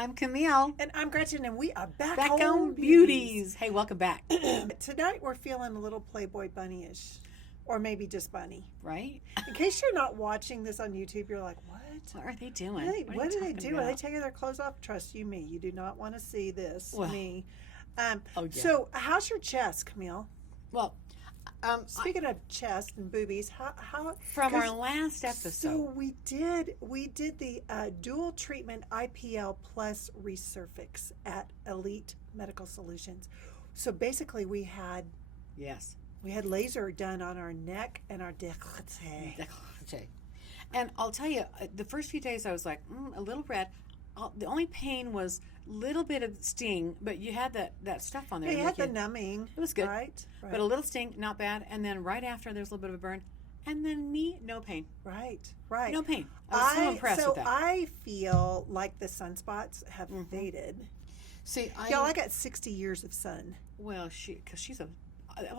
I'm Camille. And I'm Gretchen, and we are Backcomb Beauties. Hey, welcome back. Tonight we're feeling a little Playboy bunny-ish, or maybe just bunny. Right? In case you're not watching this on YouTube, you're like, what? What are they doing? What do they do? About? Are they taking their clothes off? Trust you me, you do not want to see this, me. Yeah. So, how's your chest, Camille? Well, speaking of chest and boobies, how from our last episode, so we did the dual treatment IPL plus resurfix at Elite Medical Solutions. So basically, we had laser done on our neck and our décolleté. And I'll tell you, the first few days I was like a little red. The only pain was a little bit of sting, but you had that stuff on there. Yeah, you had the numbing. It was good. Right. But a little sting, not bad. And then right after, there was a little bit of a burn. And then knee, no pain. Right. No pain. I was so impressed with that. So I feel like the sunspots have faded. See, I got 60 years of sun. Well, because she's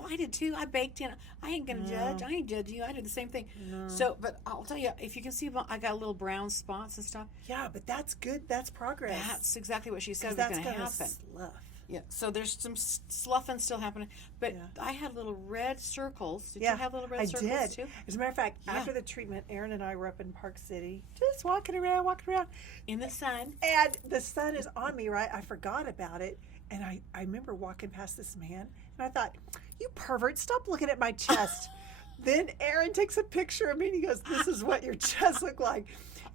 I did too. I baked in. I ain't gonna judge. I ain't judge you. I did the same thing. No. So, but I'll tell you, if you can see, I got little brown spots and stuff. Yeah, but that's good. That's progress. That's exactly what she said was going to happen. Slough. Yeah. So there's some sloughing still happening, but I had little red circles. Did you have little red circles did. too? As a matter of fact, after the treatment, Aaron and I were up in Park City, just walking around in the sun, and the sun is on me. Right, I forgot about it. And I remember walking past this man, and I thought, you pervert, stop looking at my chest. Then Aaron takes a picture of me, and he goes, this is what your chest looked like.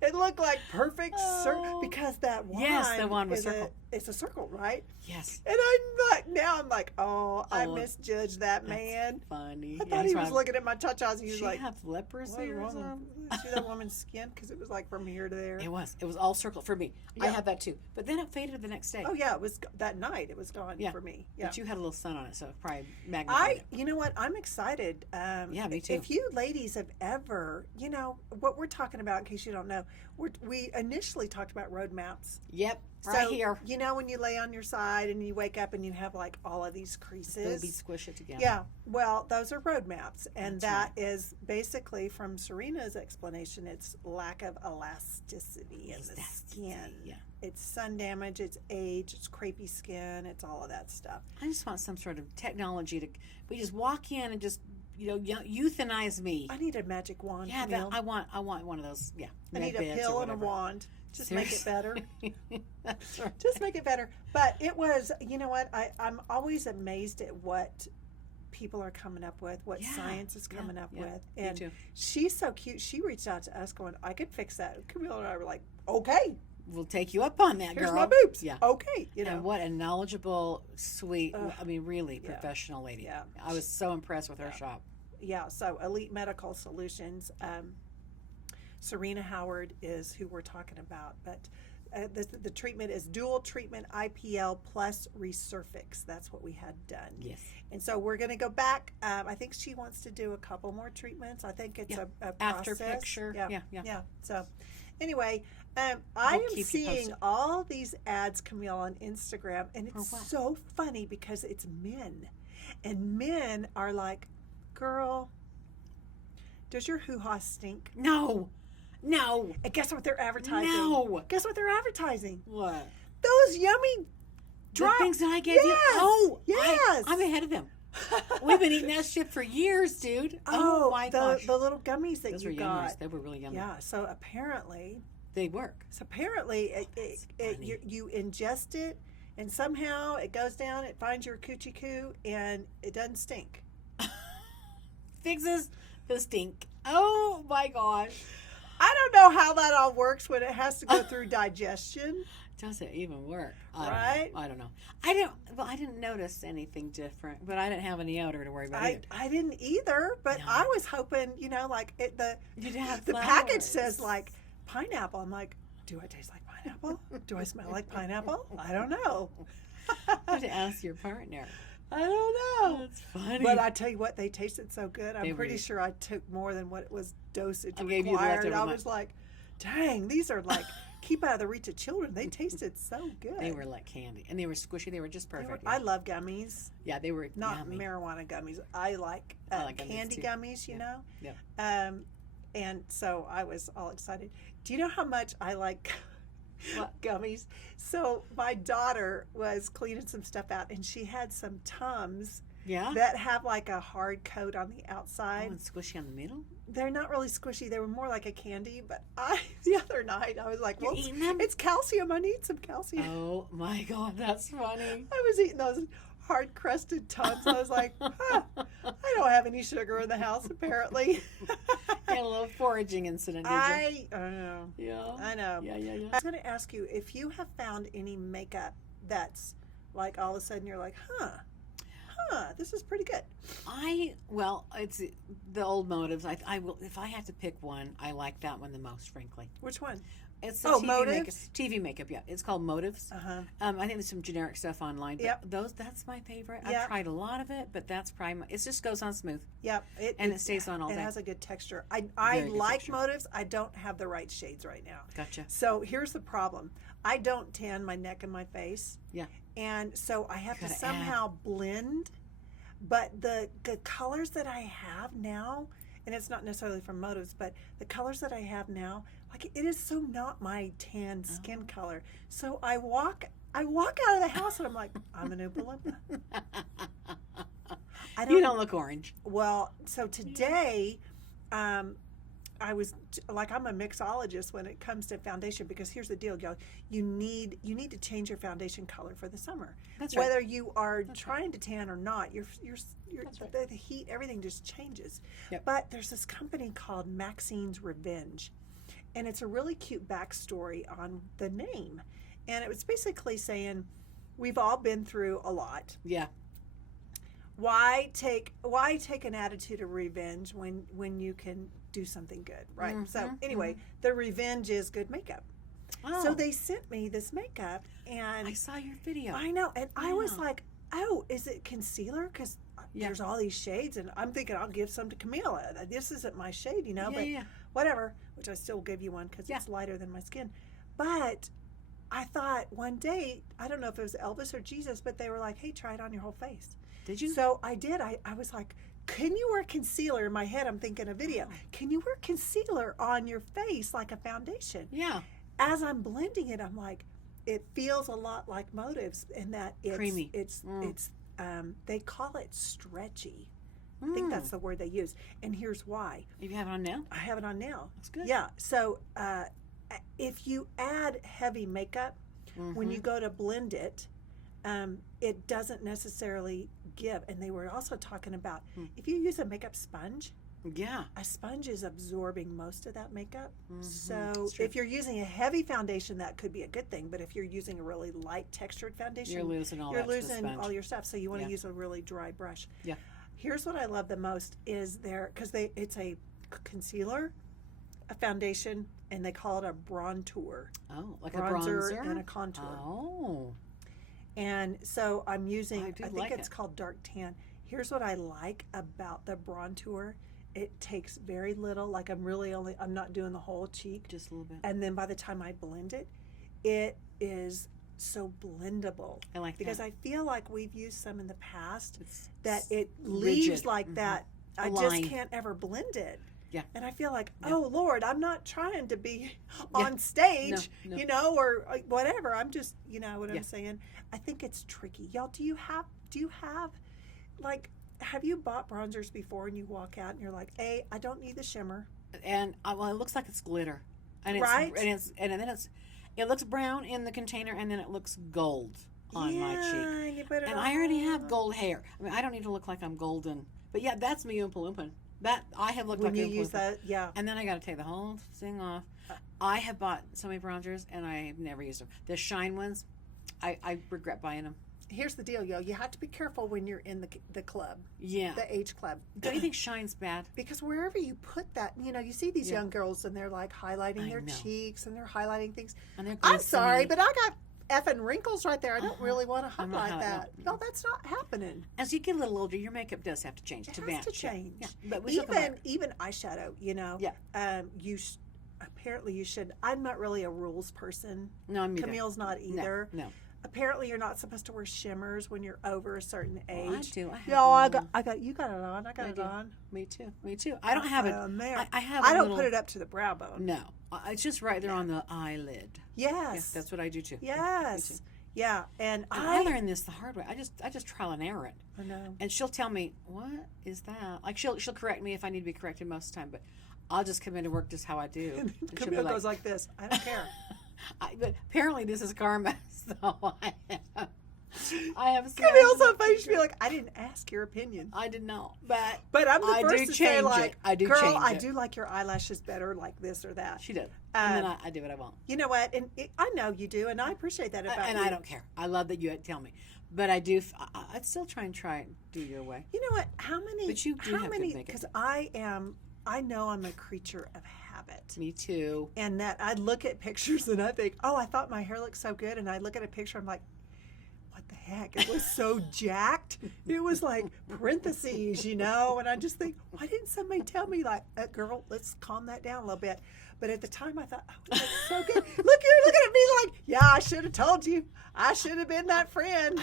It looked like perfect circle, because that wand, the wand was circle. It's a circle, right? Yes. And I'm like, I misjudged that man. Funny. I thought he was looking at my cha-chas, and he was like, have leprosy or something? See that woman's skin? Because it was like from here to there. It was all circle for me. Yeah. I had that too. But then it faded the next day. Oh, yeah. It was that night. It was gone for me. Yeah. But you had a little sun on it, so it probably magnified it. You know what? I'm excited. Me too. If you ladies have ever, what we're talking about, in case you don't know, we initially talked about road maps. Yep. Right here. When you lay on your side and you wake up and you have like all of these creases. Baby squish it together. Yeah. Well, those are road maps. And that is basically, from Serena's explanation, it's lack of elasticity in the skin. Yeah. It's sun damage, it's age, it's crepey skin, it's all of that stuff. I just want some sort of technology we just walk in and just euthanize me. I need a magic wand. Yeah, I want one of those. Yeah. I need a pill and a wand. Just make it better. That's right. Just make it better. But it was, you know what? I'm always amazed at what people are coming up with, what science is coming up with. And she's so cute. She reached out to us going, I could fix that. Camille and I were like, okay. We'll take you up on that, Here's girl. my boobs. Yeah. Okay. And what a knowledgeable, sweet, really professional lady. Yeah. I was so impressed with her shop. Yeah. So Elite Medical Solutions. Serena Howard is who we're talking about. But the treatment is dual treatment IPL plus resurfix. That's what we had done. Yes. And so we're going to go back. I think she wants to do a couple more treatments. I think it's a process. After picture. Yeah. So anyway, I am seeing all these ads, Camille, on Instagram, and it's so funny because it's men. And men are like, girl, does your hoo-ha stink? No. And guess what they're advertising? No. Guess what they're advertising? What? Those yummy the things that I gave you? Oh, yes. I'm ahead of them. We've been eating that shit for years, dude. Oh my gosh. The little gummies that Those you were got. Yummies. They were really yummy. Yeah, so apparently they work. So apparently you ingest it, and somehow it goes down, it finds your coochie coo, and it doesn't stink. Fixes the stink. Oh my gosh. I don't know how that all works when it has to go through digestion. Does it even work? I don't know. I didn't notice anything different, but I didn't have any odor to worry about either. I didn't either, but I was hoping, the package says like pineapple. I'm like, do I taste like pineapple? Do I smell like pineapple? I don't know. You have to ask your partner. I don't know. That's funny. But I tell you what, they tasted so good. I'm pretty sure I took more than what it was dosage required. I was like, dang, these are like, keep out of the reach of children. They tasted so good. They were like candy. And they were squishy. They were just perfect. I love gummies. Yeah, they were not yummy. Marijuana gummies. I like candy gummies, you know? Yeah. And so I was all excited. Do you know how much I like What? Gummies. So my daughter was cleaning some stuff out, and she had some Tums Yeah. that have like a hard coat on the Oh, outside. and squishy on the middle. They're not really squishy. They were more like a candy. But the other night, I was like, You're well, eating them? it's calcium. I need some calcium. Oh my God, that's funny. I was eating those hard crusted Tums. I was like, huh, I don't have any sugar in the house, apparently. Had a little foraging incident, did you? I know. Yeah. I know. Yeah. I was going to ask you if you have found any makeup that's like all of a sudden you're like, this is pretty good. It's the old motives. I will, if I have to pick one, I like that one the most, frankly. Which one? It's the Oh, TV Motives? makeup. TV makeup, yeah. It's called Motives. Uh-huh. I think there's some generic stuff online. But Yep. That's my favorite. Yep. I've tried a lot of it, but that's probably it just goes on smooth. Yep. It stays on all It day. has a good texture. I Very good like texture. Motives. I don't have the right shades right now. Gotcha. So here's the problem. I don't tan my neck and my face. Yeah. And so I have to Gotta somehow blend. But the colors that I have now, and it's not necessarily from Motives, but the colors that I have now, like it is so not my tan skin color. So I walk out of the house and I'm like, I'm an Oompa Loompa. You don't look orange. Well, so today, I was like, I'm a mixologist when it comes to foundation, because here's the deal, y'all. You need to change your foundation color for the summer. That's right. Whether you are trying right. to tan or not, That's right. the heat, everything just changes. Yep. But there's this company called Maxine's Revenge, and it's a really cute backstory on the name. And it was basically saying, we've all been through a lot. Yeah. Why take an attitude of revenge when you can do something good, right? So anyway, the revenge is good makeup. Oh. So they sent me this makeup, and I saw your video. I know, and I was Yeah. like, oh, is it concealer? Because there's all these shades, and I'm thinking I'll give some to Camila. This isn't my shade, but whatever, which I still give you one because it's lighter than my skin. But I thought one day, I don't know if it was Elvis or Jesus, but they were like, hey, try it on your whole face. Did you? So I did. I was like, can you wear concealer? In my head, I'm thinking a video. Can you wear concealer on your face like a foundation? Yeah. As I'm blending it, I'm like, it feels a lot like Motives in that it's Creamy. It's they call it stretchy. I think that's the word they use. And here's why. You have it on now? I have it on now. That's good. Yeah. So if you add heavy makeup, when you go to blend it, it doesn't necessarily give. And they were also talking about if you use a makeup sponge, Yeah. a sponge is absorbing most of that makeup. So That's true. if you're using a heavy foundation, that could be a good thing. But if you're using a really light textured foundation, You're losing all you're that to the losing sponge. all your stuff. So you want to Yeah. use a really dry brush. Yeah. Here's what I love the most is because it's a concealer, a foundation, and they call it a bronzer. Oh, like Bronzer a bronzer and a contour. Oh. And so I'm using, I I do think like it's it. called dark tan. Here's what I like about the bronzer. It takes very little, like I'm not doing the whole cheek. Just a little bit. And then by the time I blend it, it is so blendable. I like Because that. I feel like we've used some in the past It's that it rigid. leaves like that. I A just line. can't ever blend it. Yeah. And I feel like, Yeah. oh Lord, I'm not trying to be Yeah. on stage, No. or whatever. I'm just, what Yeah. I'm saying. I think it's tricky. Y'all, do you have like, have you bought bronzers before and you walk out and you're like, I don't need the shimmer. And it looks like it's glitter. And it's, Right? And then it looks brown in the container, and then it looks gold on my cheek. And you put it And on. I already have gold hair. I mean, I don't need to look like I'm golden. But yeah, that's me Oompa Loompa. That I have looked when like you Oompa use Loompa. that, yeah. And then I got to take the whole thing off. I have bought so many bronzers, and I've never used them. The shine ones, I regret buying them. Here's the deal, yo. You have to be careful when you're in the club, Yeah. the age club. Don't you think shine's bad? Because wherever you put that, you see these Yeah. young girls and they're like highlighting I their know. cheeks and they're highlighting things. And they're I'm sorry, glistening. but I got effing wrinkles right there. I don't really want to I'm not highlight that. highlighting. No, that's not happening. As you get a little older, your makeup does have to change It to has match. to change. Yeah. But we still come back. Even eyeshadow, Yeah. Apparently you should. I'm not really a rules person. No, I'm either. Camille's not either. No. apparently you're not supposed to wear shimmers when you're over a certain age. Well, I do. I have Yo, one. you got it on. I got it do. on. Me too. Me too. I don't have it. There. I have. I a don't little, put it up to the brow bone. No, it's just right there on the eyelid. Yes. Yes, that's what I do too. Yes. Me too. Yeah, and I learned this the hard way. I just trial and error it. I know. And she'll tell me, "What is that?" Like she'll correct me if I need to be corrected most of the time, but I'll just come into work just how I do. And she'll be Camille goes like this. I don't care. but apparently this is karma, so I have. Camille's so funny. She'd be like, "I didn't ask your opinion." I didn't know, but I'm the I first do to say change like, it. I do "Girl, change I it. do like your eyelashes better, like this or that." She does, and then I do what I want. You know what? And I know you do, and I appreciate that about and you. I don't care. I love that you tell me, but I do. I'd still try and do your way. You know what? How many? But you do how have good many? makeup. Because I know I'm a creature of habit. Me too. And that I look at pictures and I think, oh, I thought my hair looked so good, and I look at a picture, I'm like, what the heck? It was so jacked. It was like parentheses, and I just think, why didn't somebody tell me, like, girl, let's calm that down a little bit. But at the time I thought, oh, that's so good. Look, you're looking at me like, yeah, I should have told you. I should have been that friend.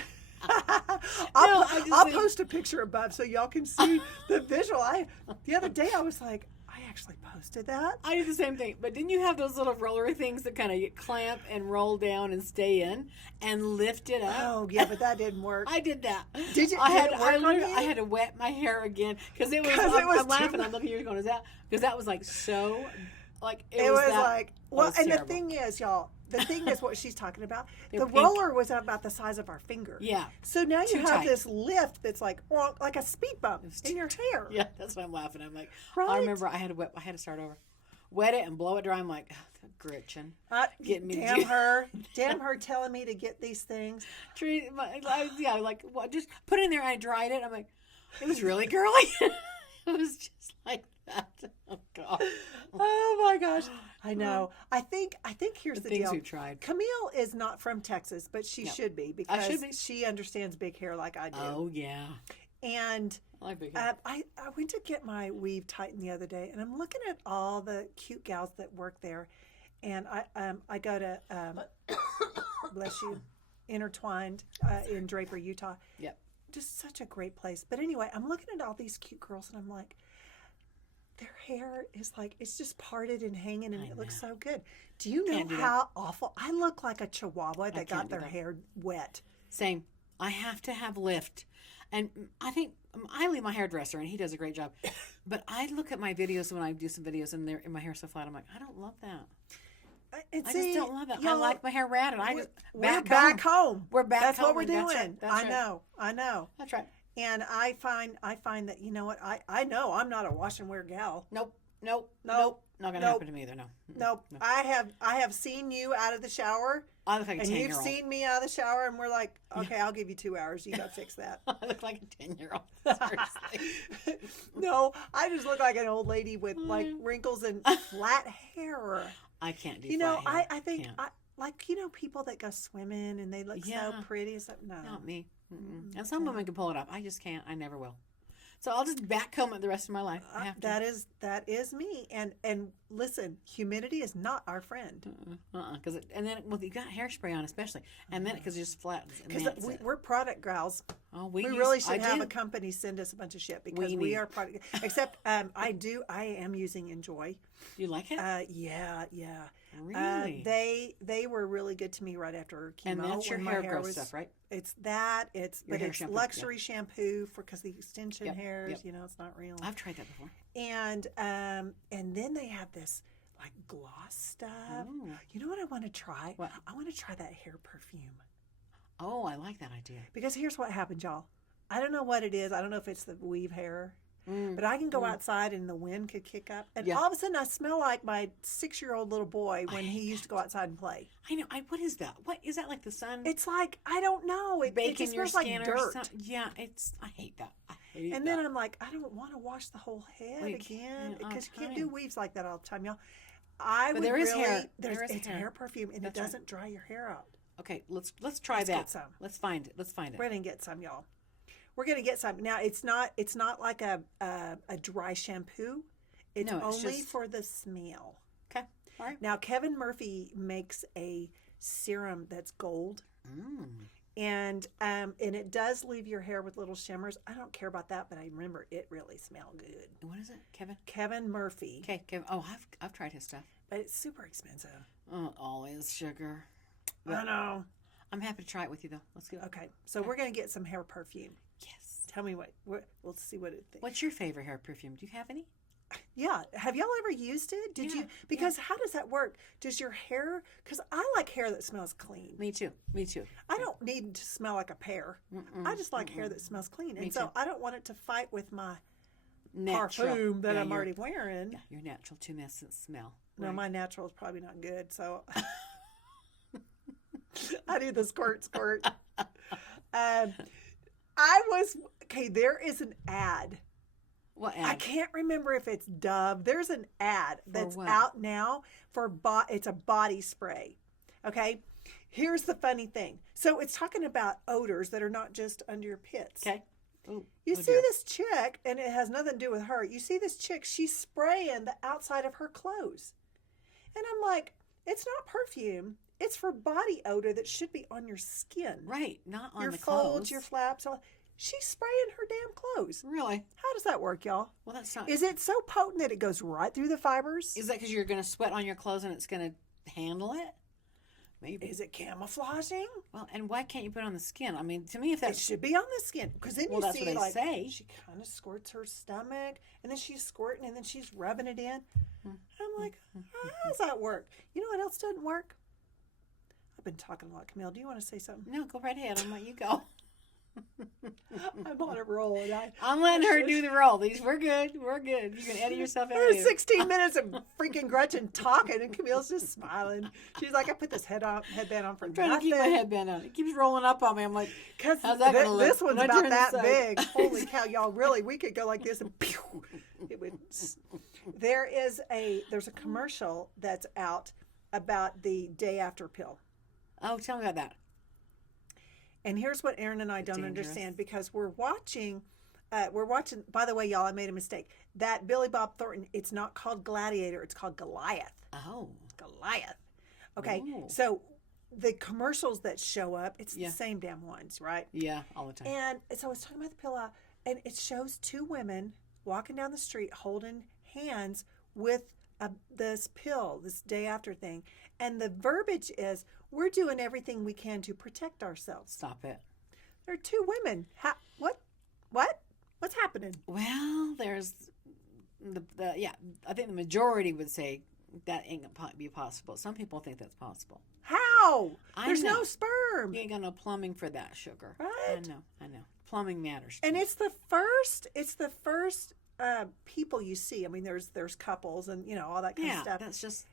I'll post a picture above so y'all can see the visual. The other day I was like, I actually posted that. I do the same thing. But didn't you have those little roller things that kind of clamp and roll down and stay in and lift it up? Oh yeah, but that didn't work. I did that. Did you? I I had to wet my hair again because it was. I'm laughing. I'm looking at you going, "Is that?" Because that was like so, like it was that, like. Well, and terrible. the thing is, y'all. The thing is what she's talking about. They're the pink. roller was about the size of our finger. Yeah. So now Too you have tight. this lift that's like a speed bump in your hair. Yeah, that's why I'm laughing. I'm like, Right? I remember I had to start over, wet it and blow it dry. I'm like, oh, Gretchen, getting me. Damn her! Damn her telling me to get these things. Like well, just put it in there. I dried it. I'm like, it was really girly. It was just like that. Oh God. Oh my gosh! I know. I think here's the things deal. we've tried. Camille is not from Texas, but she should be because she understands big hair like I do. Oh yeah. And I like big hair. I went to get my weave tightened the other day, and I'm looking at all the cute gals that work there, and I go to bless you, Intertwined in Draper, Utah. Yep. Just such a great place. But anyway, I'm looking at all these cute girls, and I'm like, their hair is like, it's just parted and hanging, and it looks so good. Do you know how awful? I look like a chihuahua that got their hair wet. Same. I have to have lift. And I think I leave my hairdresser, and he does a great job. But I look at my videos when I do some videos, and my hair's so flat. I'm like, I don't love that. I just don't love it. I like my hair ratted. We're back home. We're back That's home. what we're doing. That's right. I know. That's right. And I find that, you know what, I know I'm not a wash and wear gal. Nope. Not gonna happen to me either. No. Nope. No. I have seen you out of the shower. I look like a 10-year-old. And you've seen me out of the shower, and we're like, okay, I'll give you 2 hours. You got to fix that. I look like a 10-year-old. Seriously. No, I just look like an old lady with like wrinkles and flat hair. I can't do. Flat hair. I think can't. like people that go swimming and they look so pretty and stuff. No, not me. And some women can pull it off. I just can't. I never will. So I'll just backcomb it the rest of my life. I have to. That is me. And listen, humidity is not our friend. Because and then you got hairspray on especially, and then because it just flattens. Because we're product gals. Oh, we really should have a company send us a bunch of shit because we are product. Except I am using Enjoy. You like it? Yeah. Really? They were really good to me right after chemo. And that's your hair growth stuff, right? It's that. It's shampoo, luxury shampoo because the extension hairs. Yep. It's not real. I've tried that before. And then they have this like gloss stuff. Ooh. You know what I want to try? What? I want to try that hair perfume. Oh, I like that idea. Because here's what happened, y'all. I don't know what it is. I don't know if it's the weave hair. But I can go outside and the wind could kick up. And all of a sudden I smell like my 6-year-old little boy when he used to go outside and play. I know. What is that? What is that, like the sun? It's like, I don't know. It just smells like dirt. Yeah, I hate that. And then I'm like, I don't want to wash the whole head again. Because you can't do weaves like that all the time, y'all. It's hair perfume and it doesn't dry your hair out. Okay, let's try that. Get some. Let's find it. We're gonna get some, y'all. We're gonna get some. Now it's not like a dry shampoo. It's only for the smell. Okay. All right. Now Kevin Murphy makes a serum that's gold, And it does leave your hair with little shimmers. I don't care about that, but I remember it really smelled good. What is it, Kevin? Kevin Murphy. Okay, Kevin. Oh, I've tried his stuff. But it's super expensive. Oh, always sugar. But I know. I'm happy to try it with you, though. Let's go. Okay, so we're going to get some hair perfume. Yes. Tell me we'll see what it thinks. What's your favorite hair perfume? Do you have any? Yeah. Have y'all ever used it? Did you? Because how does that work? Does your hair, because I like hair that smells clean. Me too. I don't need to smell like a pear. I just like hair that smells clean. And so I don't want it to fight with my parfum that I'm already wearing. Yeah, your natural tumescent smell. No, my natural is probably not good. So I do the squirt. There is an ad. What ad? I can't remember if it's Dove. There's an ad that's out now for it's a body spray. Okay. Here's the funny thing. So it's talking about odors that are not just under your pits. Okay. Ooh, you see this chick, and it has nothing to do with her. You see this chick, she's spraying the outside of her clothes. And I'm like, it's not perfume. It's for body odor that should be on your skin. Right. Not on your the folds, clothes. your flaps. She's spraying her damn clothes. Really? How does that work, y'all? Well, that's not. Is it so potent that it goes right through the fibers? Is that because you're going to sweat on your clothes and it's going to handle it? Maybe. Is it camouflaging? Well, and why can't you put it on the skin? I mean, to me, if that should be on the skin, because then that's see, what they like, say. she kind of squirts her stomach, and then she's squirting, and then she's rubbing it in. I'm like, how does that work? You know what else doesn't work? I've been talking a lot, Camille. Do you want to say something? No, go right ahead. I'm letting you go. I'm on a roll, and I'm letting her do the roll. We're good. You can edit yourself out. There's 16 minutes of freaking Gretchen talking, and Camille's just smiling. She's like, I put this headband on for I'm trying to keep my headband on. It keeps rolling up on me. I'm like, because this one's about that big. Holy cow, y'all! Really, we could go like this, and pew, it would. There's a commercial that's out about the day after pill. Oh, tell me about that. And here's what Aaron and I don't understand, because we're watching, by the way, y'all, I made a mistake. That Billy Bob Thornton, it's not called Gladiator, it's called Goliath. Oh. Goliath. Okay, Ooh. so the commercials that show up, it's the same damn ones, right? Yeah, all the time. And so I was talking about the pill, and it shows two women walking down the street holding hands with this pill, this day after thing. And the verbiage is, we're doing everything we can to protect ourselves. Stop it. There are two women. What's happening? Well, there's I think the majority would say that ain't gonna be possible. Some people think that's possible. How? There's no sperm. You ain't got no plumbing for that, sugar. Right? I know. Plumbing matters. And it's the first people you see. I mean, there's couples and all that kind of stuff. That's just.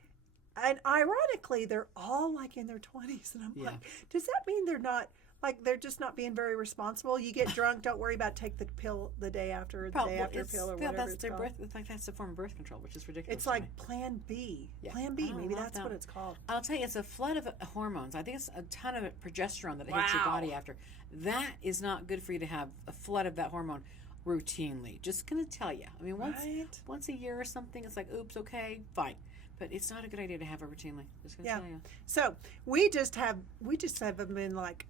And ironically, they're all like in their 20s, and I'm like, does that mean they're just not being very responsible? You get drunk, don't worry about take the pill the day after, pill or whatever that's it's their called. birth. It's like that's a form of birth control, which is ridiculous. It's like Plan B. Yeah. Plan B, maybe that's what it's called. I'll tell you, it's a flood of hormones. I think it's a ton of progesterone that hits your body after. That is not good for you to have a flood of that hormone routinely. Just gonna tell you. I mean, once a year or something, it's like, oops, okay, fine. But it's not a good idea to have it routinely. Just gonna tell you. So we just have been like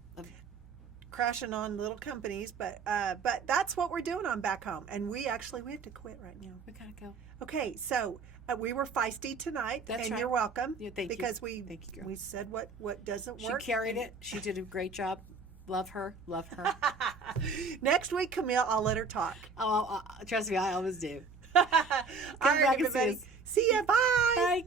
crashing on little companies, but that's what we're doing on Backcomb, and we have to quit right now. We gotta go. Okay, so we were feisty tonight, That's and right. you're welcome. Yeah, thank you. Because Thank you, girl. we said what doesn't work. She carried it. She did a great job. Love her. Next week, Camille, I'll let her talk. Oh, trust me, I always do. All right, back and see everybody. us. See ya. Bye. Bye.